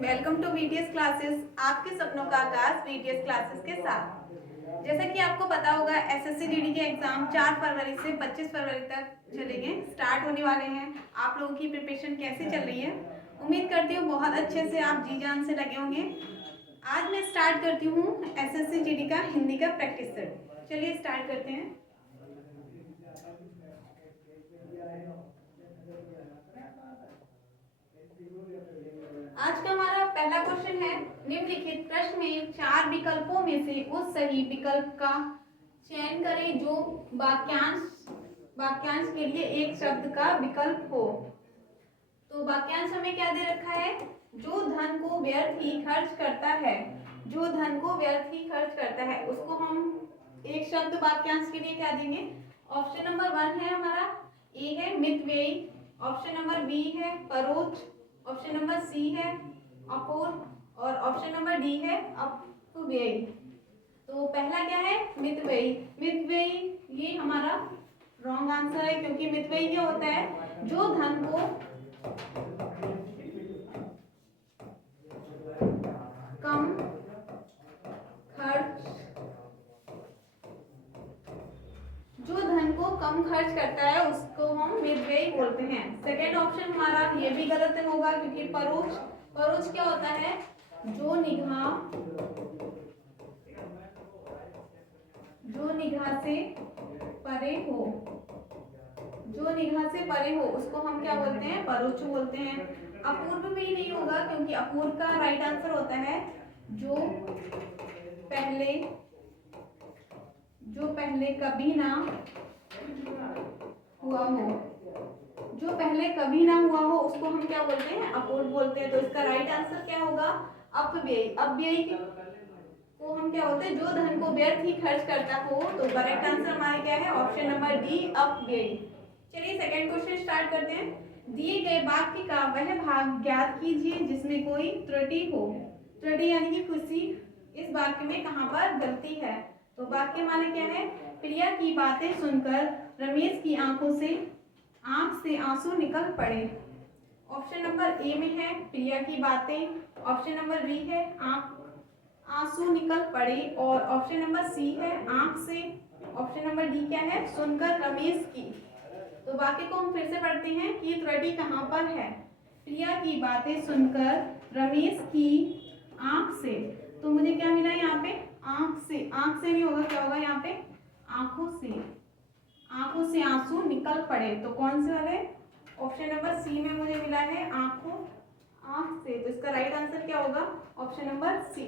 Welcome to VTS classes. आपके सपनों का आगाज वीटीएस क्लासेस के साथ। जैसा कि आपको पता होगा एसएससी जीडी के एग्जाम 4 फरवरी से 25 फरवरी तक चलेंगे, स्टार्ट होने वाले हैं। आप लोगों की प्रिपरेशन कैसी चल रही है? उम्मीद करती हूँ बहुत अच्छे से आप जी जान से लगे होंगे। आज मैं स्टार्ट करती हूँ एसएससी जीडी का हिंदी का प्रैक्टिस सेट। चलिए स्टार्ट करते हैं। आज का हमारा पहला क्वेश्चन है, निम्नलिखित प्रश्न में 4 विकल्पों में से उस सही विकल्प का चयन करें जो वाक्यांश के लिए एक शब्द का विकल्प हो। तो वाक्यांश हमें क्या दे रखा है? जो धन को व्यर्थ ही खर्च करता है, जो धन को व्यर्थ ही खर्च करता है उसको हम एक शब्द वाक्यांश के लिए क्या देंगे? ऑप्शन नंबर 1 है हमारा, ए है मितव्ययी, ऑप्शन नंबर बी है परोक्ष, ऑप्शन नंबर सी है अपूर्व और ऑप्शन नंबर डी है अपव्ययी। तो पहला क्या है? मितव्ययी। मितव्ययी ये हमारा रॉन्ग आंसर है, क्योंकि मितव्ययी क्या होता है? जो धन को कम खर्च करता है उसको हम मितव्ययी बोलते हैं। सेकेंड ऑप्शन हमारा ये भी गलत होगा, क्योंकि परोक्ष परोक्ष क्या होता है? जो निगाह से परे हो, जो निगाह से परे हो उसको हम क्या बोलते हैं? परोक्ष बोलते हैं। अपूर्व भी नहीं होगा, क्योंकि अपूर्व का राइट आंसर होता है जो पहले कभी ना हुआ हो, जो पहले कभी ना हुआ हो उसको हम क्या बोलते हैं? अपूर्व बोलते हैं। तो इसका राइट आंसर क्या होगा? अपव्ययी। अपव्ययी को हम क्या बोलते हैं? जो धन को व्यर्थ ही खर्च करता हो। तो करेक्ट आंसर हमारा क्या है? ऑप्शन नंबर डी अपव्ययी। चलिए सेकंड क्वेश्चन स्टार्ट करते हैं। दिए गए वाक्य का वह भाग ज्ञात कीजिए जिसमें कोई त्रुटि हो। त्रुटि यानी कि किसी इस वाक्य में कहाँ पर गलती है। तो वाक्य माने क्या है? प्रिया की बातें सुनकर रमेश की आंख से आंसू निकल पड़े। ऑप्शन नंबर ए में है प्रिया की बातें, ऑप्शन नंबर बी है आंसू निकल पड़े और ऑप्शन नंबर सी है आंख से, ऑप्शन नंबर डी क्या है? सुनकर रमेश की। तो वाक्य को हम फिर से पढ़ते हैं कि त्रुटि कहाँ पर है? प्रिया की बातें सुनकर रमेश की आंख से। तो मुझे क्या मिला यहाँ पे? आंख से। आंख से नहीं होगा, क्या होगा यहाँ पे? आंखों से आंसू निकल पड़े। तो कौन से वाले? ऑप्शन नंबर सी में मुझे मिला है आंख से। तो इसका राइट आंसर क्या होगा? Option number C.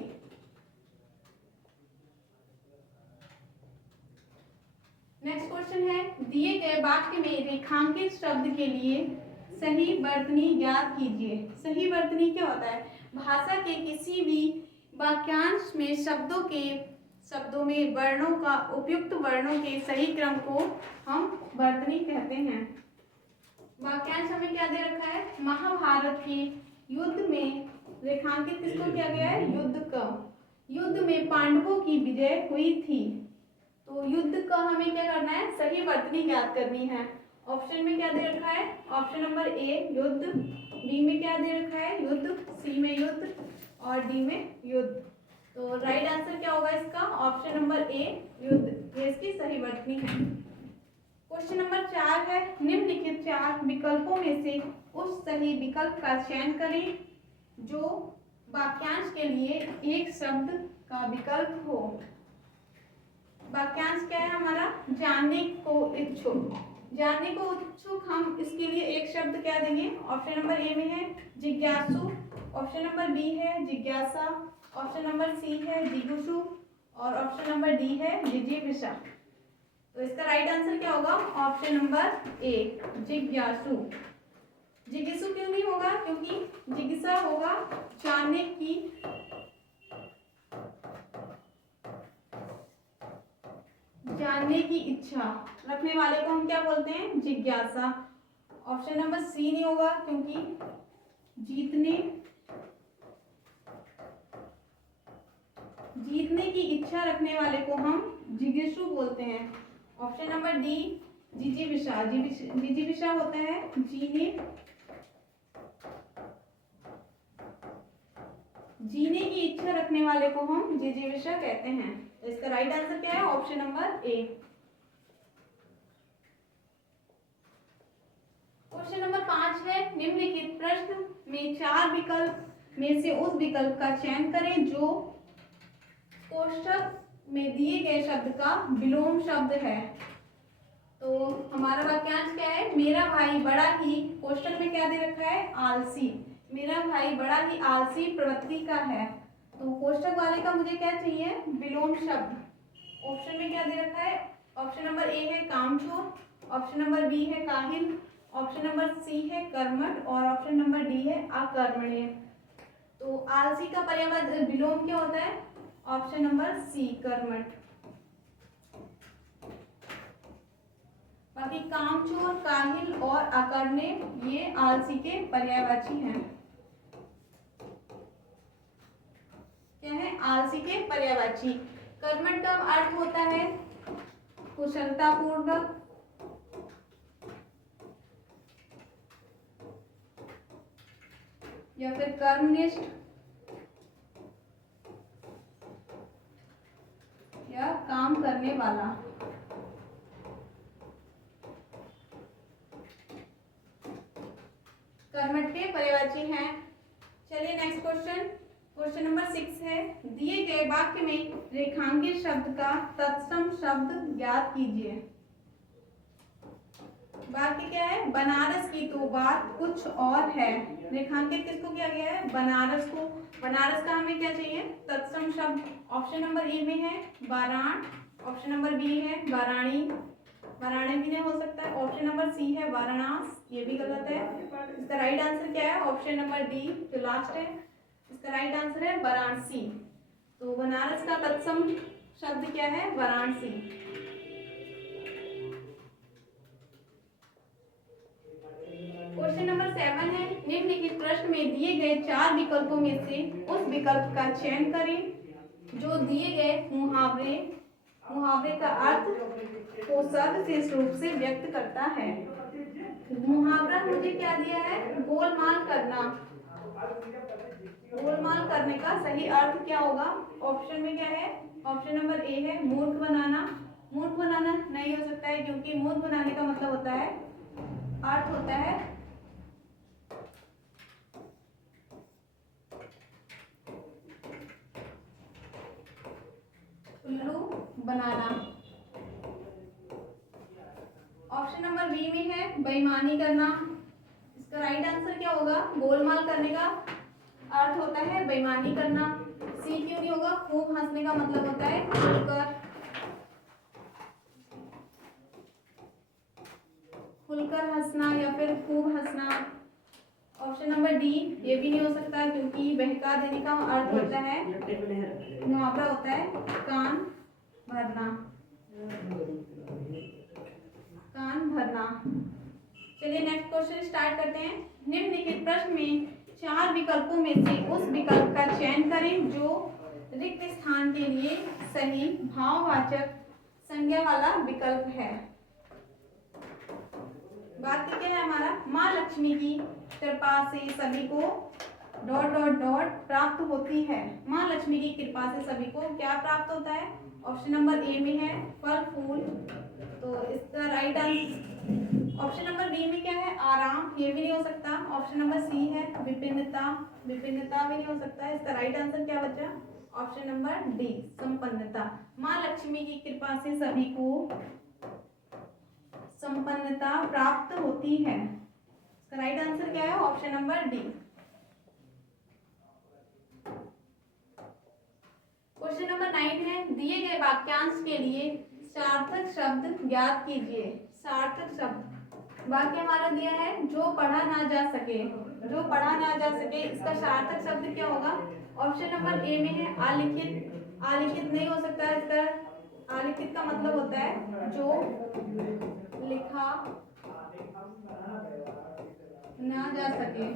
Next question है, दिए गए वाक्य में रेखांकित शब्द के लिए सही वर्तनी ज्ञात कीजिए। सही वर्तनी क्या होता है? भाषा के किसी भी वाक्यांश में शब्दों में वर्णों का उपयुक्त वर्णों के सही क्रम को हम वर्तनी कहते हैं। वाक्यांश हमें क्या दे रखा है? महाभारत के युद्ध में रेखांकित किसको किया गया है? युद्ध में पांडवों की विजय हुई थी। तो युद्ध का हमें क्या करना है? सही वर्तनी ज्ञात करनी है। ऑप्शन में क्या दे रखा है? ऑप्शन नंबर ए युद्ध, बी में क्या दे रखा है? युद्ध, सी में युद्ध और डी में युद्ध। तो राइट आंसर क्या होगा इसका? ऑप्शन नंबर ए युद्ध, ये इसकी सही वर्तनी है। क्वेश्चन नंबर 4 है, निम्नलिखित 4 विकल्पों में से उस सही विकल्प का चयन करें जो वाक्यांश के लिए एक शब्द का विकल्प हो। वाक्यांश क्या है हमारा? जानने को इच्छुक। जानने को इच्छुक हम इसके लिए एक शब्द क्या देंगे? ऑप्शन नंबर ए में है जिज्ञासु, ऑप्शन नंबर बी है जिज्ञासा, ऑप्शन नंबर सी है जिगुषु और ऑप्शन नंबर डी है जिजीविषा। तो इसका राइट आंसर क्या होगा? ऑप्शन नंबर ए जिज्ञासु। जिज्ञासु क्यों नहीं होगा? क्योंकि जिज्ञासा होगा जानने की इच्छा रखने वाले को हम क्या बोलते हैं? जिज्ञासा। ऑप्शन नंबर सी नहीं होगा, क्योंकि जीतने की इच्छा रखने वाले को हम जिज्ञासु बोलते हैं। ऑप्शन नंबर डी जिजीविषा। जिजीविषा होता है जीने की इच्छा रखने वाले को हम जिजीविषा कहते हैं। तो इसका राइट आंसर क्या है? Option number A. Question number 5 है, निम्नलिखित प्रश्न में 4 विकल्प में से उस विकल्प का चयन करें जो कोष्ठक में दिए गए शब्द का विलोम शब्द है। तो हमारा वाक्यांश क्या है? मेरा भाई बड़ा ही, कोष्ठक में क्या दे रखा है? आलसी। मेरा भाई बड़ा ही आलसी प्रवृत्ति का है। तो कोष्ठक वाले का मुझे क्या चाहिए? विलोम शब्द। ऑप्शन में क्या दे रखा है? ऑप्शन नंबर ए है कामचोर, ऑप्शन नंबर बी है काहिल, ऑप्शन नंबर सी है कर्मठ और ऑप्शन नंबर डी है अकर्मण्य। तो आलसी का पर्यायवाची विलोम क्या होता है? ऑप्शन नंबर सी कर्मठ। बाकी कामचोर, काहिल और अकर्मण्य ये आलसी के पर्यायवाची हैं। क्या है? आलसी के पर्यायवाची। कर्मठ का अर्थ होता है कुशलतापूर्वक, या फिर कर्मनिष्ठ, या काम करने वाला। कर्मठ के पर्यायवाची हैं। चलिए नेक्स्ट क्वेश्चन, क्वेश्चन नंबर 6 है, दिए गए वाक्य में रेखांकित शब्द का तत्सम शब्द ज्ञात कीजिए। वाक्य क्या है? बनारस की तो बात कुछ और है। रेखांकित किसको किया गया है? बनारस को। बनारस का हमें क्या चाहिए? तत्सम शब्द। ऑप्शन नंबर ए में है वाराण, ऑप्शन नंबर बी है वाराणी, वाराणी भी नहीं हो सकता है, ऑप्शन नंबर सी है वाराणस, ये भी गलत है। इसका राइट आंसर क्या है? ऑप्शन नंबर डी जो लास्ट है, इसका राइट आंसर है वाराणसी। तो बनारस का तत्सम शब्द क्या है? वाराणसी। क्वेश्चन नंबर 7 है, निम्नलिखित प्रश्न में दिए गए 4 विकल्पों में से उस विकल्प का चयन करें जो दिए गए मुहावरे का अर्थ को सर्वश्रेष्ठ रूप से व्यक्त करता है। मुहावरा मुझे क्या दिया है? गोलमाल करना। गोलमाल करने का सही अर्थ क्या होगा? ऑप्शन में क्या है? ऑप्शन नंबर ए है मूर्ख बनाना। मूर्ख बनाना नहीं हो सकता है क्योंकि मूर्ख बनाने का मतलब होता है, अर्थ होता है उल्लू बनाना। ऑप्शन नंबर बी में है बेईमानी करना। इसका राइट आंसर क्या होगा? गोलमाल करने का अर्थ होता है बेईमानी करना। सी क्यों नहीं होगा? खूब हंसने का मतलब होता है खुलकर हंसना या फिर खूब हंसना। ऑप्शन नंबर डी ये भी नहीं हो सकता क्योंकि बहका देने का अर्थ होता है, मुहावरा होता है कान भरना, कान भरना। चलिए नेक्स्ट क्वेश्चन स्टार्ट करते हैं। निम्नलिखित प्रश्न में 4 विकल्पों में से उस विकल्प का चयन करें जो रिक्त स्थान के लिए सही भाववाचक संज्ञा वाला विकल्प है। वाक्य क्या है हमारा? माँ लक्ष्मी की कृपा से सभी को ... प्राप्त होती है। माँ लक्ष्मी की कृपा से सभी को क्या प्राप्त होता है? ऑप्शन नंबर ए में है फल फूल। तो इसका right answer option number B में क्या है? आराम, ये भी नहीं हो सकता। ऑप्शन नंबर सी है विपिन्नता, विपिन्नता भी नहीं हो सकता। इसका राइट आंसर क्या बचा? ऑप्शन नंबर डी संपन्नता। माँ लक्ष्मी की कृपा से सभी को संपन्नता प्राप्त होती है। इसका राइट आंसर क्या है? Option number D. Question number 9 है, दिए गए वाक्यांश के लिए सार्थक शब्द ज्ञात कीजिए। सार्थक शब्द वाक्य हमारा दिया है जो पढ़ा ना जा सके, जो पढ़ा ना जा सके, इसका सार्थक शब्द क्या होगा? ऑप्शन नंबर ए में है अलिखित। अलिखित नहीं हो सकता है। इसका अलिखित का मतलब होता है जो लिखा ना जा सके,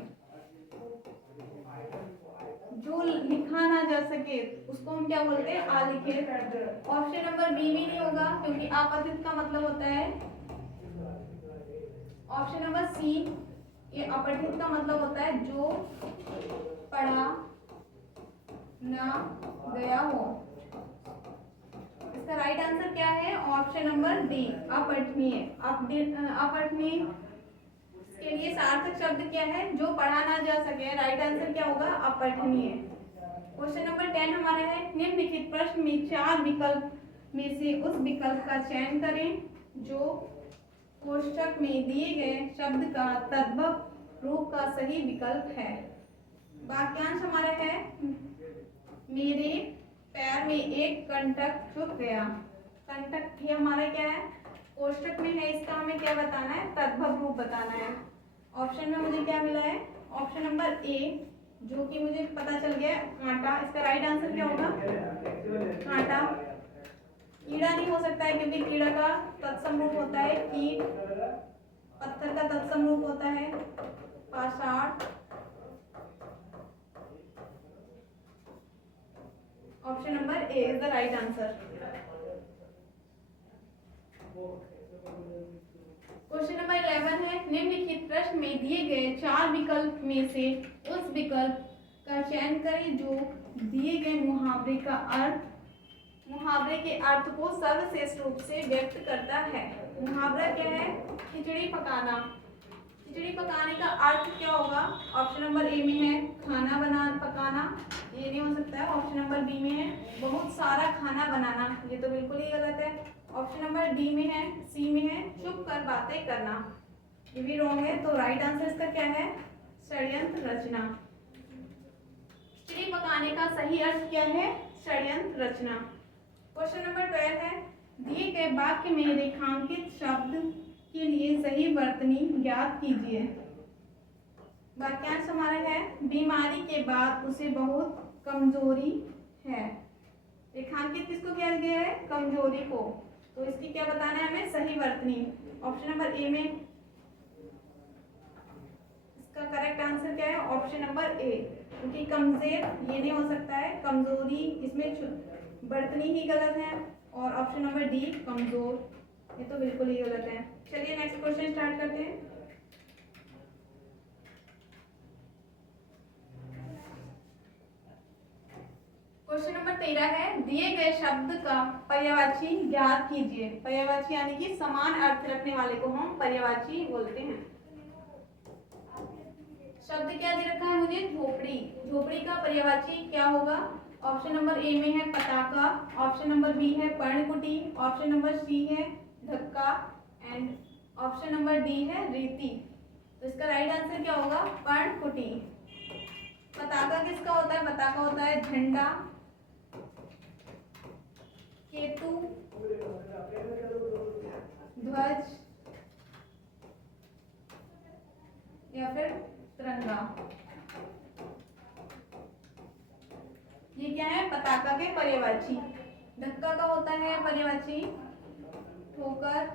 जो लिखा ना जा सके उसको हम क्या बोलते हैं? अलिखित। ऑप्शन नंबर बी भी नहीं होगा क्योंकि अपठित का मतलब होता है, ऑप्शन नंबर सी ये अपठित का मतलब होता है जो पढ़ा ना गया हो। इसका राइट आंसर क्या है? ऑप्शन नंबर डी, अपठनीय। अपठनीय के लिए सार्थक शब्द क्या है? जो पढ़ा ना जा सके। राइट आंसर क्या होगा? अपठनीय। क्वेश्चन नंबर 10 हमारा है, निम्नलिखित प्रश्न में 4 विकल्प में से उस विकल्प का चयन करें जो कोष्ठक में दिए गए शब्द का तद्भव रूप का सही विकल्प है। वाक्यांश हमारा है, मेरे पैर में एक कंटक चुभ गया। कंटक ये हमारा क्या है? कोष्ठक में है, इसका हमें क्या बताना है? तद्भव रूप बताना है। ऑप्शन में मुझे क्या मिला है? ऑप्शन नंबर ए, जो कि मुझे पता चल गया कांटा। इसका राइट आंसर क्या होगा? कांटा। कीड़ा नहीं हो सकता है क्योंकि कीड़ा का तत्सम रूप होता है कीट। पत्थर का तत्सम रूप होता है पाषाण। Option number A is the right answer. Question number 11 है, निम्नलिखित प्रश्न में दिए गए 4 विकल्प में से उस विकल्प का चयन करें जो दिए गए मुहावरे के अर्थ को सर्वश्रेष्ठ रूप से व्यक्त करता है। मुहावरा क्या है? खिचड़ी पकाना। खिचड़ी पकाने का अर्थ क्या होगा? ऑप्शन नंबर ए में है खाना पकाना, ये नहीं हो सकता है। ऑप्शन नंबर बी में है बहुत सारा खाना बनाना, ये तो बिल्कुल ही गलत है। ऑप्शन नंबर डी में है, सी में है चुप कर बातें करना, ये भी रॉन्ग है। तो राइट आंसर इसका क्या है? षड्यंत्र रचना। खिचड़ी पकाने का सही अर्थ क्या है? षड्यंत्र रचना। क्वेश्चन नंबर 12 है, दिए गए वाक्य में रेखांकित शब्द के लिए सही वर्तनी ज्ञात कीजिए। वाक्यांश हमारा है, बीमारी के बाद उसे बहुत कमजोरी है। रेखांकित किसको किया गया है? कमजोरी को। तो इसकी क्या बताना है हमें? सही वर्तनी। ऑप्शन नंबर ए में इसका करेक्ट आंसर क्या है? ऑप्शन नंबर ए, क्योंकि कमजोर ये नहीं हो सकता है। कमजोरी इसमें वर्तनी ही गलत है। और ऑप्शन नंबर डी कमजोर, ये तो बिल्कुल ही गलत है। चलिए नेक्स्ट क्वेश्चन स्टार्ट करते हैं। क्वेश्चन नंबर 13 है, दिए गए शब्द का पर्यायवाची ज्ञात कीजिए। पर्यायवाची यानी कि समान अर्थ रखने वाले को हम पर्यायवाची बोलते हैं। शब्द क्या दे रखा है मुझे? झोपड़ी। झोपड़ी का पर्यायवाची क्या होगा? ऑप्शन नंबर ए में है पताका, ऑप्शन नंबर बी है पर्णकुटी, ऑप्शन नंबर सी है धक्का एंड ऑप्शन नंबर डी है रीति। तो इसका राइट आंसर क्या होगा? पर्णकुटी। पताका किसका होता है? पताका होता है झंडा, केतु, ध्वज या फिर तिरंगा। ये क्या है? पताका के पर्यायवाची। धक्का का होता है पर्यायवाची ठोकर,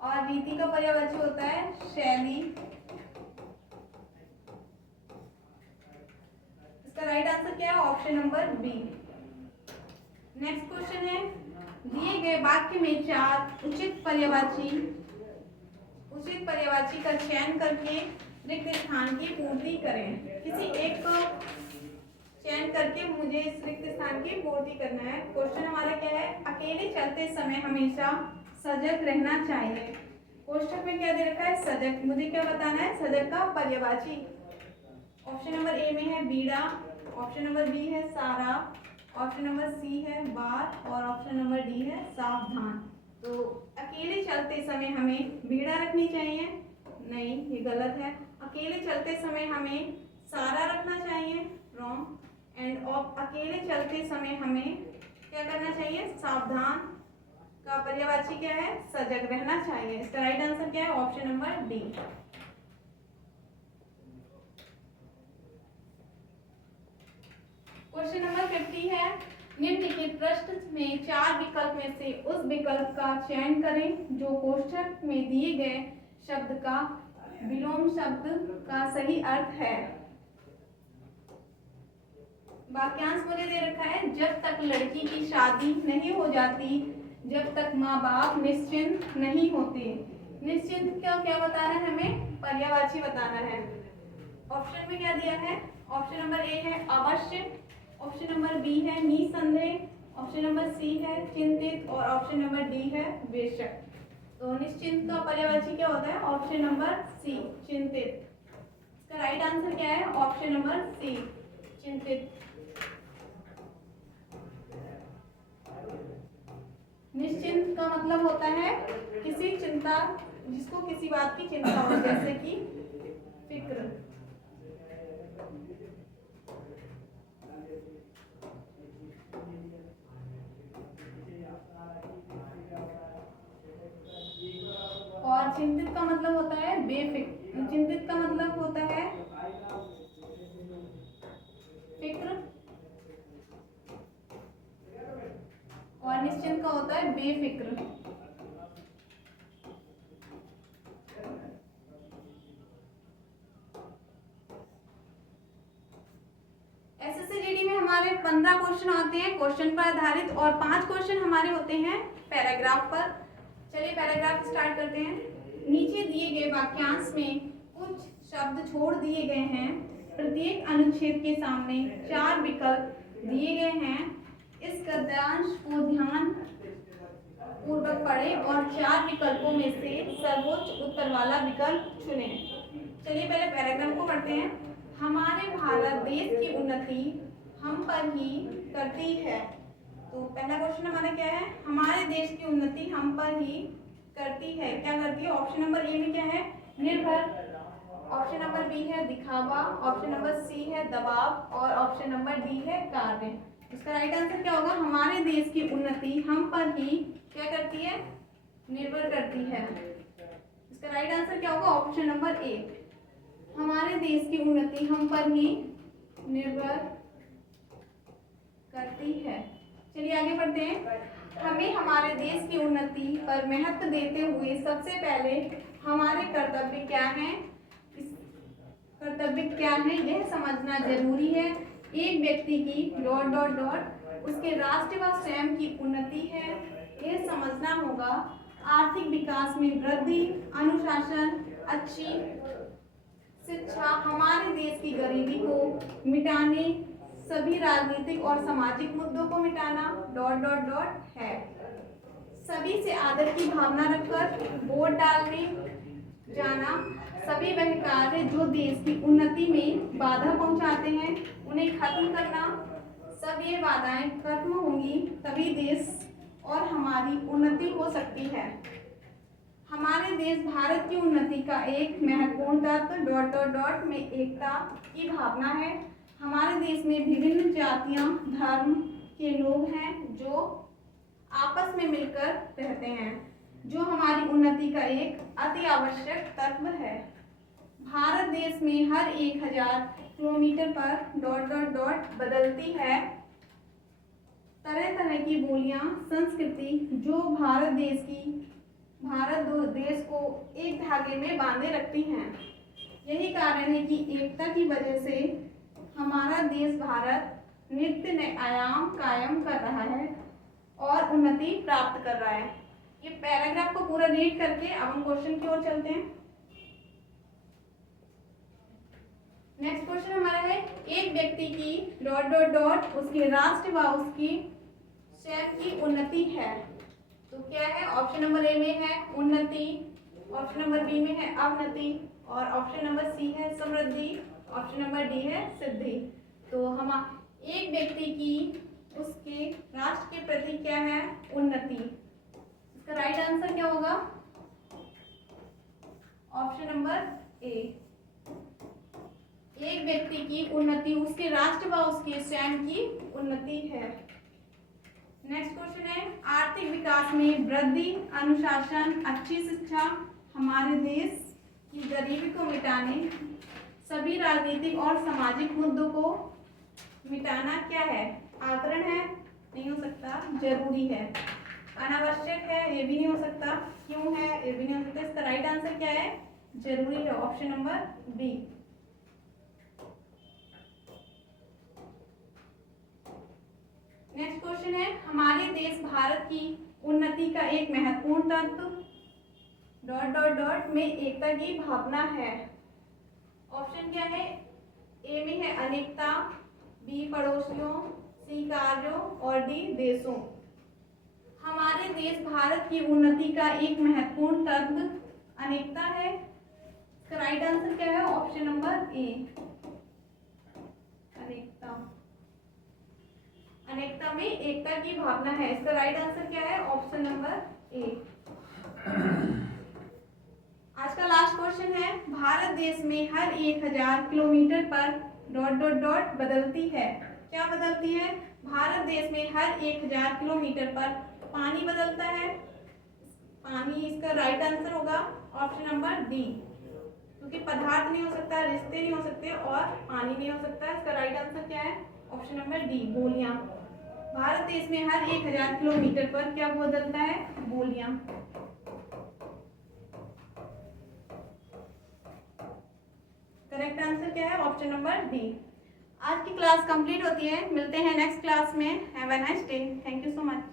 और रीति का पर्यायवाची होता है शैली। इसका राइट आंसर क्या है? Option number B. Next question है, दिए गए वाक्य में 4 उचित पर्यायवाची का चयन करके रिक्त स्थान की पूर्ति करें। किसी एक को चयन करके मुझे इस रिक्त स्थान की पूर्ति करना है। क्वेश्चन हमारा क्या है? अकेले चलते समय हमेशा सजग रहना चाहिए। कोष्ठक में क्या दे रखा है? सजग। मुझे क्या बताना है? सजग का पर्यायवाची। ऑप्शन नंबर ए में है बीड़ा, ऑप्शन नंबर बी है सारा, ऑप्शन नंबर सी है बार और ऑप्शन नंबर डी है सावधान। तो अकेले चलते समय हमें बीड़ा रखनी चाहिए? नहीं, ये गलत है। अकेले चलते समय हमें सारा रखना चाहिए? रॉन्ग। एंड अकेले चलते समय हमें क्या करना चाहिए? सावधान का पर्यायवाची क्या है? सजग रहना चाहिए। इसका राइट आंसर क्या है? Option number D. Question number 50 है, निम्नलिखित प्रश्न में 4 विकल्प में से उस विकल्प का चयन करें जो कोष्ठक में दिए गए शब्द का विलोम शब्द का सही अर्थ है। वाक्यांश मुझे दे रखा है, जब तक लड़की की शादी नहीं हो जाती, जब तक माँ बाप निश्चिंत नहीं होते। निश्चिंत क्या क्या बताना है हमें? पर्यायवाची बताना है। ऑप्शन में क्या दिया है? ऑप्शन नंबर ए है अवश्य, ऑप्शन नंबर बी है निसंदेह, ऑप्शन नंबर सी है चिंतित और ऑप्शन नंबर डी है बेशक। तो निश्चिंत का पर्यायवाची क्या होता है? ऑप्शन नंबर सी चिंतित। इसका राइट आंसर क्या है? ऑप्शन नंबर सी चिंतित। निश्चिंत का मतलब होता है किसी चिंता, जिसको किसी बात की चिंता हो, जैसे कि फिक्र। और चिंतित का मतलब होता है बेफिक्र। चिंतित का मतलब होता है फिक्र और निश्चिंत का होता है बेफिक्र। एसएससी में हमारे 15 क्वेश्चन आते हैं क्वेश्चन पर आधारित और 5 क्वेश्चन हमारे होते हैं पैराग्राफ पर। चलिए पैराग्राफ स्टार्ट करते हैं। नीचे दिए गए वाक्यांश में कुछ शब्द छोड़ दिए गए हैं। प्रत्येक अनुच्छेद के सामने 4 विकल्प दिए गए हैं। इस गद्यांश को ध्यान पूर्वक पढ़ें और 4 विकल्पों में से सर्वोच्च उत्तर वाला विकल्प चुनें। चलिए पहले पैराग्राफ को पढ़ते हैं। हमारे भारत देश की उन्नति हम पर ही करती है। तो पहला क्वेश्चन हमारा क्या है? हमारे देश की उन्नति हम पर ही करती है। क्या करती है? ऑप्शन नंबर ए में क्या है? निर्भर, ऑप्शन नंबर बी है दिखावा, ऑप्शन नंबर सी है दबाव और ऑप्शन नंबर डी है कार्य। इसका राइट आंसर क्या होगा? हमारे देश की उन्नति हम पर ही क्या करती है? निर्भर करती है। इसका राइट आंसर क्या होगा? ऑप्शन नंबर ए, हमारे देश की उन्नति हम पर ही निर्भर करती है। चलिए आगे बढ़ते हैं। हमें हमारे देश की उन्नति पर महत्व देते हुए सबसे पहले हमारे कर्तव्य क्या हैं, कर्तव्य क्या है यह समझना जरूरी है। एक व्यक्ति की ... उसके राष्ट्र व स्वयं की उन्नति है, यह समझना होगा। आर्थिक विकास में वृद्धि, अनुशासन, अच्छी शिक्षा हमारे देश की गरीबी को मिटाने, सभी राजनीतिक और सामाजिक मुद्दों को मिटाना ... है। सभी से आदर की भावना रखकर वोट डालने जाना, सभी वह कार्य जो देश की उन्नति में बाधा पहुंचाते हैं उन्हें खत्म करना। सब ये बाधाएं खत्म होंगी तभी देश और हमारी उन्नति हो सकती है। हमारे देश भारत की उन्नति का एक महत्वपूर्ण तत्व ... में एकता की भावना है। हमारे देश में विभिन्न जातियां, धर्म के लोग हैं जो आपस में मिलकर रहते हैं, जो हमारी उन्नति का एक अति आवश्यक तत्व है। भारत देश में हर 1000 किलोमीटर पर ... बदलती है। तरह तरह की बोलियां, संस्कृति जो भारत देश को एक धागे में बांधे रखती हैं। यही कारण है कि एकता की वजह से हमारा देश भारत नित्य नए आयाम कायम कर रहा है और उन्नति प्राप्त कर रहा है। ये पैराग्राफ को पूरा रीड करके अब हम क्वेश्चन की ओर चलते हैं। नेक्स्ट क्वेश्चन हमारा है, एक व्यक्ति की ... उसके राष्ट्र व उसकी स्वयं की उन्नति है। तो क्या है? ऑप्शन नंबर ए में है उन्नति, ऑप्शन नंबर बी में है अवनति और ऑप्शन नंबर सी है समृद्धि, ऑप्शन नंबर डी है सिद्धि। तो हम एक व्यक्ति की उसके राष्ट्र के प्रति क्या है? उन्नति। इसका राइट आंसर क्या होगा? ऑप्शन नंबर ए, एक व्यक्ति की उन्नति उसके राष्ट्र व उसके स्वयं की उन्नति है। नेक्स्ट क्वेश्चन है, आर्थिक विकास में वृद्धि, अनुशासन, अच्छी शिक्षा हमारे देश की गरीबी को मिटाने, सभी राजनीतिक और सामाजिक मुद्दों को मिटाना क्या है? आचरण है? नहीं हो सकता। जरूरी है? अनावश्यक है? ये भी नहीं हो सकता। क्यों है? ये भी नहीं हो सकता। इसका राइट आंसर क्या है? जरूरी है, option number B. Next question है, हमारे देश भारत की उन्नति का एक महत्वपूर्ण तत्व ... में एकता की भावना है। ऑप्शन क्या है? ए में है अनेकता, बी पड़ोसियों, सी कार्यों और डी देशों। हमारे देश भारत की उन्नति का एक महत्वपूर्ण तत्व अनेकता है। इसका राइट आंसर क्या है? ऑप्शन नंबर ए, अनेकता। अनेकता में एकता की भावना है। इसका राइट आंसर क्या है? Option number A. आज का लास्ट क्वेश्चन है, भारत देश में हर 1000 किलोमीटर पर डॉट डॉट डॉट बदलती है। क्या बदलती है? भारत देश में हर 1000 किलोमीटर पर पानी बदलता है। पानी इसका राइट आंसर होगा ऑप्शन नंबर डी, क्योंकि पदार्थ नहीं हो सकता, रिश्ते नहीं हो सकते और पानी नहीं हो सकता। इसका राइट आंसर क्या है? ऑप्शन नंबर डी, बोलियां। भारत देश में हर 1000 किलोमीटर पर क्या बदलता है? बोलियां। करेक्ट आंसर क्या है? Option number D. आज की क्लास कंप्लीट होती है, मिलते हैं नेक्स्ट क्लास में। Have a nice day, thank you so much.